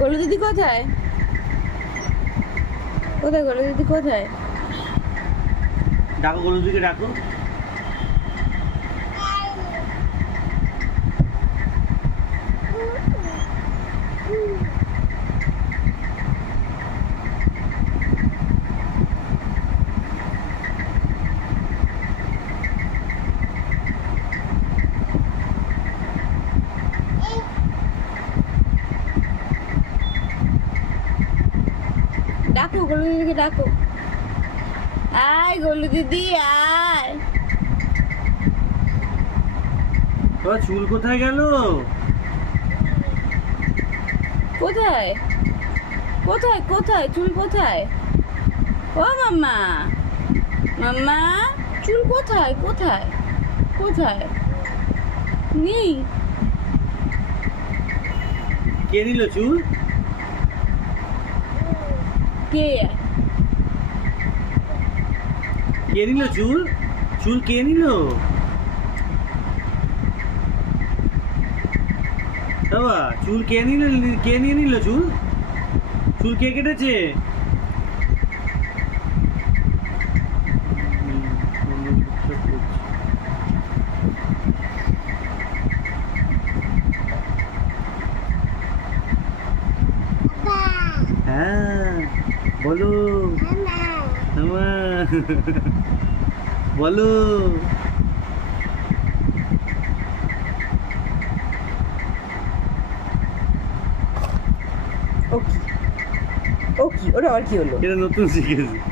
গোলু দিদি কোথায়? কোথায় গোলু দিদি কোথায়? ডাকো গোলু দিদিকে ডাকো। ডাকো গোলু দিদিকে ডাকো। আয় গোলু দিদি আয়। তোমার চুল কোথায় গেল? কোথায় কোথায় কোথায় চুল কোথায়? ও মাম্মা, মাম্মা চুল কোথায় কোথায় কোথায়? নেই। কে নিল চুল? কে? কে নিল চুল? চুল কে নিল? বাবা চুল কে নিল? কে নিয়ে নিল চুল? চুল কে কেটেছে? হ্যাঁ বলো বলো। ও কি ওটা আর কি হলো? এটা নতুন শিখেছি।